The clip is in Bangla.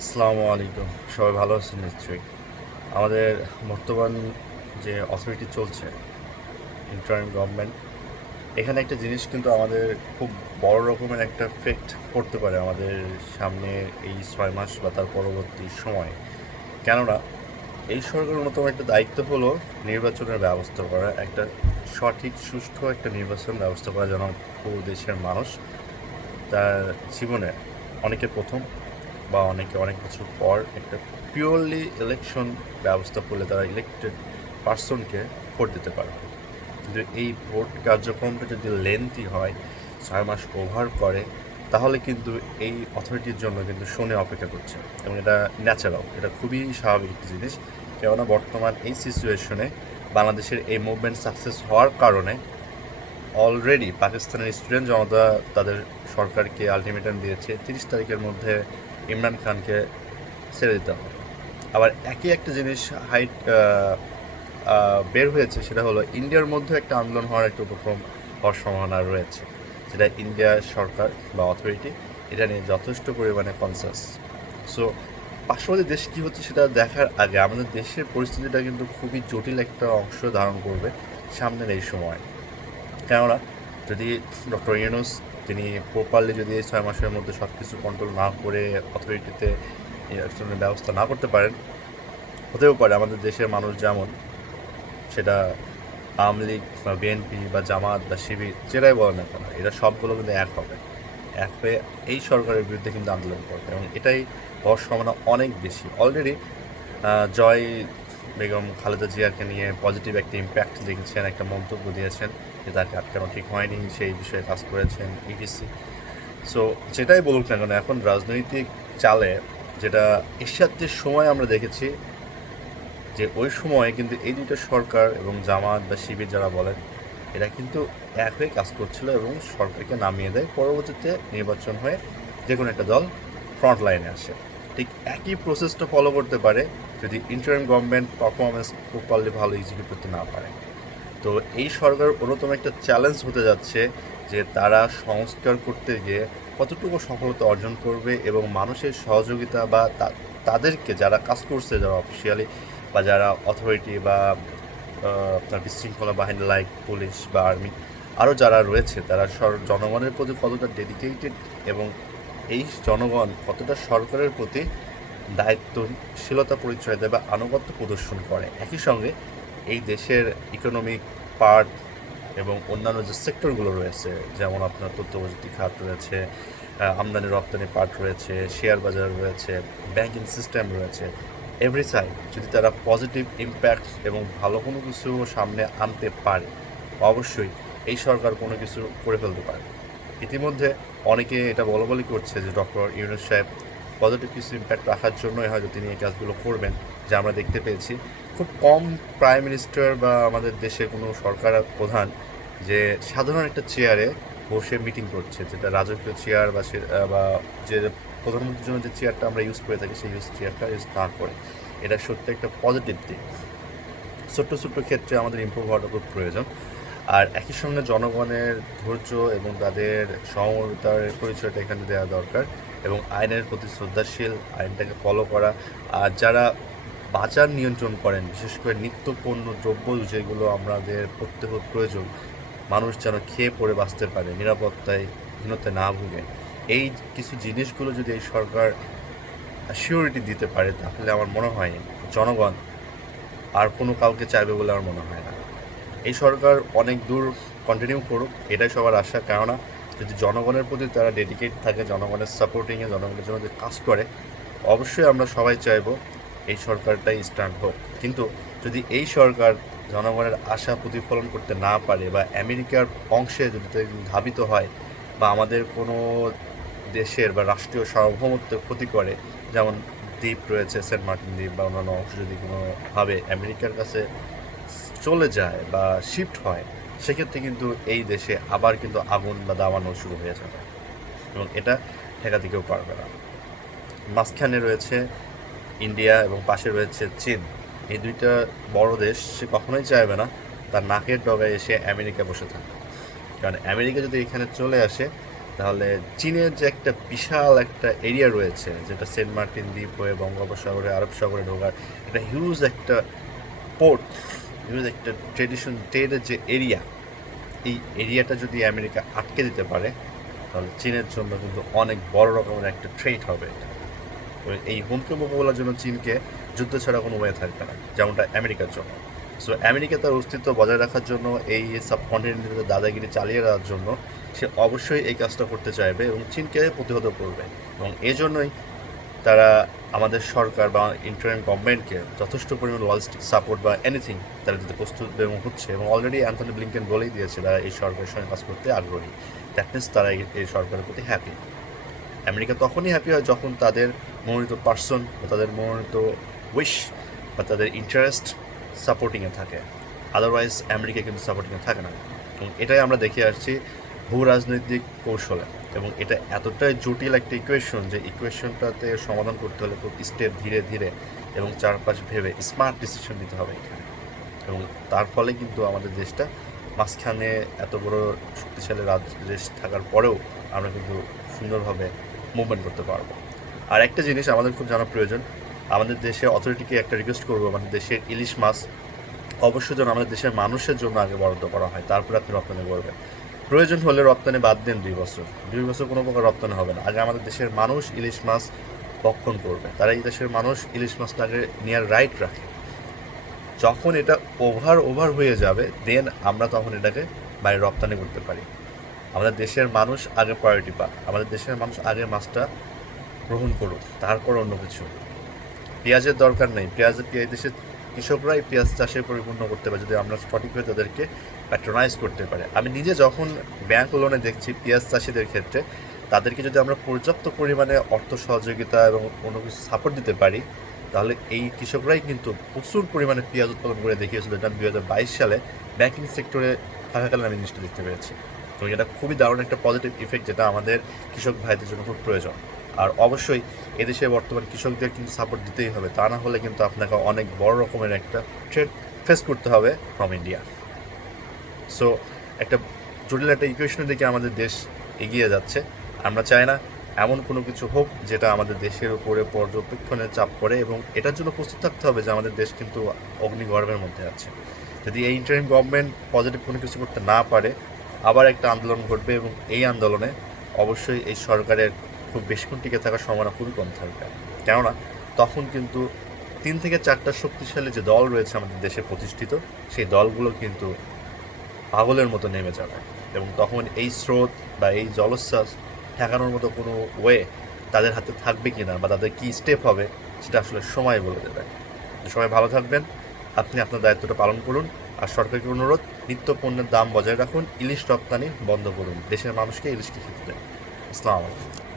আসসালামু আলাইকুম। সবাই ভালো আছেন নিশ্চয়ই। আমাদের বর্তমান যে অথরিটি চলছে, ইন্টারিম গভর্নমেন্ট, এখানে একটা জিনিস কিন্তু আমাদের খুব বড় রকমের একটা এফেক্ট পড়তে পারে আমাদের সামনে এই 6 মাস বা তার পরবর্তী সময়ে। কেননা এই সরকারের অন্যতম একটা দায়িত্ব হলো নির্বাচনের ব্যবস্থা করা, একটা সঠিক সুষ্ঠু একটা নির্বাচন ব্যবস্থা করা, যেন পুরো দেশের মানুষ তার জীবনে অনেকের প্রথম বা অনেকে অনেক বছর পর একটা পিওরলি ইলেকশন ব্যবস্থা করলে তারা ইলেক্টেড পার্সনকে ভোট দিতে পারবে। কিন্তু এই ভোট কার্যক্রমটা যদি লেন্থি হয়, 6 মাস ওভার করে, তাহলে কিন্তু এই অথরিটির জন্য কিন্তু শোনে অপেক্ষা করছে, এবং এটা ন্যাচারাল, এটা খুবই স্বাভাবিক একটা জিনিস। কেননা বর্তমান এই সিচুয়েশনে বাংলাদেশের এই মুভমেন্ট সাকসেস হওয়ার কারণে অলরেডি পাকিস্তানের স্টুডেন্ট জনতা তাদের সরকারকে আলটিমেটাম দিয়েছে 30 তারিখের মধ্যে ইমরান খানকে ছেড়ে দিতে হবে। আবার একই একটা জিনিস হাইট বের হয়েছে, সেটা হলো ইন্ডিয়ার মধ্যে একটা আন্দোলন হওয়ার একটা উপক্রম হওয়ার সম্ভাবনা রয়েছে, যেটা ইন্ডিয়া সরকার বা অথরিটি এটা নিয়ে যথেষ্ট পরিমাণে কনসাস। সো পার্শ্ববর্তী দেশ কী হচ্ছে সেটা দেখার আগে আমাদের দেশের পরিস্থিতিটা কিন্তু খুবই জটিল একটা অংশ ধারণ করবে সামনের এই সময়। কেননা যদি ডক্টর ইউনূস তিনি প্রপারলি যদি এই 6 মাসের মধ্যে সব কিছু কন্ট্রোল না করে অথরিটিতে ইলেকশনের ব্যবস্থা না করতে পারেন, হতেও পারে আমাদের দেশের মানুষ যেমন, সেটা আওয়ামী লীগ বা বিএনপি বা জামাত বা শিবির যেটাই বলে না কেন, এরা সবগুলো কিন্তু এক হবে, এক হয়ে এই সরকারের বিরুদ্ধে কিন্তু আন্দোলন করবে, এবং এটাই হওয়ার সম্ভাবনা অনেক বেশি। অলরেডি জয় বেগম খালেদা জিয়াকে নিয়ে পজিটিভ একটা ইম্প্যাক্ট দেখেছেন, একটা মন্তব্য দিয়েছেন যে তাকে আটকানো ঠিক হয়নি, সেই বিষয়ে কাজ করেছেন ইডিসি। সো যেটাই বলুক না কেন, এখন রাজনৈতিক চালে যেটা এরশাদের সময় আমরা দেখেছি, যে ওই সময়ে কিন্তু এই দুটো সরকার এবং জামাত বা শিবির যারা বলেন, এরা কিন্তু এক হয়ে কাজ করছিল এবং সরকারকে নামিয়ে দেয়, পরবর্তীতে নির্বাচন হয়ে যে কোনো একটা দল ফ্রন্ট লাইনে আসে। ঠিক একই প্রসেসটা ফলো করতে পারে যদি ইন্টারিম গভর্নমেন্ট পারফরমেন্স প্রপারলি ভালো এক্সিকিউট করতে না পারে। তো এই সরকার অন্যতম একটা চ্যালেঞ্জ হতে যাচ্ছে যে তারা সংস্কার করতে গিয়ে কতটুকু সফলতা অর্জন করবে, এবং মানুষের সহযোগিতা বা তাদেরকে যারা কাজ করছে, যারা অফিসিয়ালি বা যারা অথরিটি বা আপনার বিশৃঙ্খলা বাহিনী লাইক পুলিশ বা আর্মি আরও যারা রয়েছে, তারা জনগণের প্রতি কতটা ডেডিকেটেড, এবং এই জনগণ কতটা সরকারের প্রতি দায়িত্বশীলতা পরিচয় দেয় বা আনুগত্য প্রদর্শন করে। একই সঙ্গে এই দেশের ইকোনমিক পার্ট এবং অন্যান্য যে সেক্টরগুলো রয়েছে, যেমন আপনার তথ্য প্রযুক্তি খাত রয়েছে, আমদানি রপ্তানি পার্ট রয়েছে, শেয়ার বাজার রয়েছে, ব্যাংকিং সিস্টেম রয়েছে, এভরি সাইড যদি তারা পজিটিভ ইম্প্যাক্ট এবং ভালো কোনো কিছু সামনে আনতে পারে, অবশ্যই এই সরকার কোনো কিছু করে ফেলতে পারে। ইতিমধ্যে অনেকে এটা বলাবলি করছে যে ডক্টর ইউনূস সাহেব পজিটিভ কিছু ইম্প্যাক্ট রাখার জন্যই হয়তো তিনি এই কাজগুলো করবেন, যা আমরা দেখতে পেয়েছি। খুব কম প্রাইম মিনিস্টার বা আমাদের দেশের কোনো সরকার প্রধান যে সাধারণ একটা চেয়ারে বসে মিটিং করছে, যেটা রাজকীয় চেয়ার বা যে প্রধানমন্ত্রীর জন্য যে চেয়ারটা আমরা ইউজ করে থাকি, সেই চেয়ারটা ইউজ না করে। এটা সত্যি একটা পজিটিভ দিক। ছোট্ট ছোট্ট ক্ষেত্রে আমাদের ইমপ্রুভ হওয়াটা খুব প্রয়োজন। আর একই সঙ্গে জনগণের ধৈর্য এবং তাদের সহমর্মিতার পরিচয়টা এখানে দেওয়া দরকার, এবং আইনের প্রতি শ্রদ্ধাশীল, আইনটাকে ফলো করা। আর যারা বাজার নিয়ন্ত্রণ করেন, বিশেষ করে নিত্যপণ্য দ্রব্য যেগুলো আমাদের প্রত্যহ প্রয়োজন, মানুষ যেন খেয়ে পড়ে বাঁচতে পারে, নিরাপত্তায় হীনতে না ভুগে, এই কিছু জিনিসগুলো যদি এই সরকার সিওরিটি দিতে পারে, তাহলে আমার মনে হয় জনগণ আর কোনো কাউকে চাইবে বলে আমার মনে হয় না। এই সরকার অনেক দূর কন্টিনিউ করুক, এটাই সবার আশা। কেননা যদি জনগণের প্রতি তারা ডেডিকেট থাকে, জনগণের সাপোর্টিংয়ে, জনগণের জন্য যে কাজ করে, অবশ্যই আমরা সবাই চাইব এই সরকারটাই স্ট্যান্ড হোক। কিন্তু যদি এই সরকার জনগণের আশা প্রতিফলন করতে না পারে, বা আমেরিকার অংশে যদি ধাবিত হয়, বা আমাদের কোনো দেশের বা রাষ্ট্রীয় সার্বভৌমত্বের ক্ষতি করে, যেমন দ্বীপ রয়েছে, সেন্ট মার্টিন দ্বীপ বা অন্যান্য অংশ যদি কোনোভাবে আমেরিকার কাছে চলে যায় বা শিফট হয়, সেক্ষেত্রে কিন্তু এই দেশে আবার কিন্তু আগুন বা দাবানো শুরু হয়ে যাবে, এবং এটা ঠেকাতে কেউ পারবে না। মাঝখানে রয়েছে ইন্ডিয়া এবং পাশে রয়েছে চীন। এই দুইটা বড় দেশ, সে কখনোই চাইবে না তার নাকের ডগায় এসে আমেরিকা বসে থাকে। কারণ আমেরিকা যদি এখানে চলে আসে, তাহলে চীনের যে একটা বিশাল একটা এরিয়া রয়েছে, যেটা সেন্ট মার্টিন দ্বীপ হয়ে বঙ্গোপসাগরে আরব সাগরে ঢোকার একটা হিউজ একটা পোর্ট, হিউজ একটা ট্রেডের যে এরিয়া, এই এরিয়াটা যদি আমেরিকা আটকে দিতে পারে তাহলে চীনের জন্য কিন্তু অনেক বড় রকমের একটা ট্রেড হবে এটা। তো এই হুমকি মোকাবেলার জন্য চীনকে যুদ্ধ ছাড়া কোনো ওয়ে থাকবে না, যেমনটা আমেরিকার জন্য। সো আমেরিকা তার অস্তিত্ব বজায় রাখার জন্য, এই সাবকন্টিনেন্টের দাদাগিরি চালিয়ে যাওয়ার জন্য সে অবশ্যই এই কাজটা করতে চাইবে এবং চীনকে প্রতিহত করবে। এবং এই জন্যই তারা আমাদের সরকার বা ইন্টারিম গভর্নমেন্টকে যথেষ্ট পরিমাণ লজিস্টিক সাপোর্ট বা এনিথিং তারা দিতে প্রস্তুত এবং হচ্ছে, এবং অলরেডি অ্যান্থনি ব্লিংকেন বলেই দিয়েছে তারা এই সরকারের সঙ্গে কাজ করতে আগ্রহী। দ্যাট মিনস তারা এই সরকারের প্রতি হ্যাপি। আমেরিকা তখনই হ্যাপি হয় যখন তাদের মনোনীত পার্সন বা তাদের মনোনীত উইশ বা তাদের ইন্টারেস্ট সাপোর্টিংয়ে থাকে। আদারওয়াইজ আমেরিকা কিন্তু সাপোর্টিংয়ে থাকে না। এবং এটাই আমরা দেখে আসছি ভূ রাজনৈতিক কৌশলে, এবং এটা এতটাই জটিল একটা ইকুয়েশন যে ইকুয়েশনটাতে সমাধান করতে হলে খুব স্টেপ ধীরে ধীরে এবং চারপাশ ভেবে স্মার্ট ডিসিশন নিতে হবে এখানে। এবং তার ফলে কিন্তু আমাদের দেশটা মাঝখানে এত বড় শক্তিশালী দেশ থাকার পরেও আমরা কিন্তু সুন্দরভাবে মুভমেন্ট করতে পারবো। আর একটা জিনিস আমাদের খুব জানা প্রয়োজন, আমাদের দেশের অথরিটিকে একটা রিকোয়েস্ট করবো, আমাদের দেশের ইলিশ মাছ অবশ্যই যেন আমাদের দেশের মানুষের জন্য আগে বরাদ্দ করা হয়, তারপরে আপনি রপ্তানি করবেন। প্রয়োজন হলে রপ্তানি বাদ দেন 2 বছর, 2 বছর কোনো প্রকার রপ্তানি হবে না। আগে আমাদের দেশের মানুষ ইলিশ মাছ ভক্ষণ করবে, তারা এই দেশের মানুষ ইলিশ মাছটা আগে নেওয়ার রাইট রাখে। যখন এটা ওভার হয়ে যাবে দেন আমরা তখন এটাকে বাইরে রপ্তানি করতে পারি। আমাদের দেশের মানুষ আগে প্রায়োরিটি পাক, আমাদের দেশের মানুষ আগে মাছটা গ্রহণ করুক, তারপর অন্য কিছু। পেঁয়াজের দরকার নেই, দেশের কৃষকরাই পেঁয়াজ চাষে পরিপূর্ণ করতে পারে যদি আমরা সঠিকভাবে তাদেরকে প্যাট্রোনাইজ করতে পারি। আমি নিজে যখন ব্যাংক লোনে দেখছি পেঁয়াজ চাষিদের ক্ষেত্রে, তাদেরকে যদি আমরা পর্যাপ্ত পরিমাণে অর্থ সহযোগিতা এবং কোনো কিছু সাপোর্ট দিতে পারি, তাহলে এই কৃষকরাই কিন্তু প্রচুর পরিমাণে পেঁয়াজ উৎপাদন করে দেখিয়েছিল। এটা 2022 সালে ব্যাংকিং সেক্টরে থাকাকালীন আমি জিনিসটা দেখতে পেরেছি। তো এটা খুবই দারুণ একটা পজিটিভ ইফেক্ট, যেটা আমাদের কৃষক ভাইদের জন্য খুব প্রয়োজন। আর অবশ্যই এদেশে বর্তমান কৃষকদের কিন্তু সাপোর্ট দিতেই হবে, তা না হলে কিন্তু আপনাকে অনেক বড় রকমের একটা ট্রেড ফেস করতে হবে ফ্রম ইন্ডিয়া। সো একটা জটিল একটা ইকুয়েশনের দিকে আমাদের দেশ এগিয়ে যাচ্ছে। আমরা চাই না এমন কোনো কিছু হোক যেটা আমাদের দেশের উপরে পর্যবেক্ষণের চাপ করে, এবং এটার জন্য প্রস্তুত থাকতে হবে যে আমাদের দেশ কিন্তু অগ্নিগর্ভের মধ্যে আছে। যদি এই ইন্টারিম গভর্নমেন্ট পজিটিভ কোনো কিছু করতে না পারে, আবার একটা আন্দোলন ঘটবে, এবং এই আন্দোলনে অবশ্যই এই সরকারের খুব বেশিক্ষণ টিকে থাকার সম্ভাবনা খুবই কম থাকবে। কেননা তখন কিন্তু 3 থেকে 4টা শক্তিশালী যে দল রয়েছে আমাদের দেশে প্রতিষ্ঠিত, সেই দলগুলো কিন্তু পাগলের মতো নেমে যাবে, এবং তখন এই স্রোত বা এই জলোচ্ছ্বাস ঠেকানোর মতো কোনো ওয়ে তাদের হাতে থাকবে কি না, বা তাদের কী স্টেপ হবে সেটা আসলে সময় বলে দেবে। সবাই ভালো থাকবেন, আপনি আপনার দায়িত্বটা পালন করুন। আর সরকারকে অনুরোধ, নিত্য পণ্যের দাম বজায় রাখুন, ইলিশ রপ্তানি বন্ধ করুন, দেশের মানুষকে ইলিশকে খেতে দেন। আসসালামু আলাইকুম।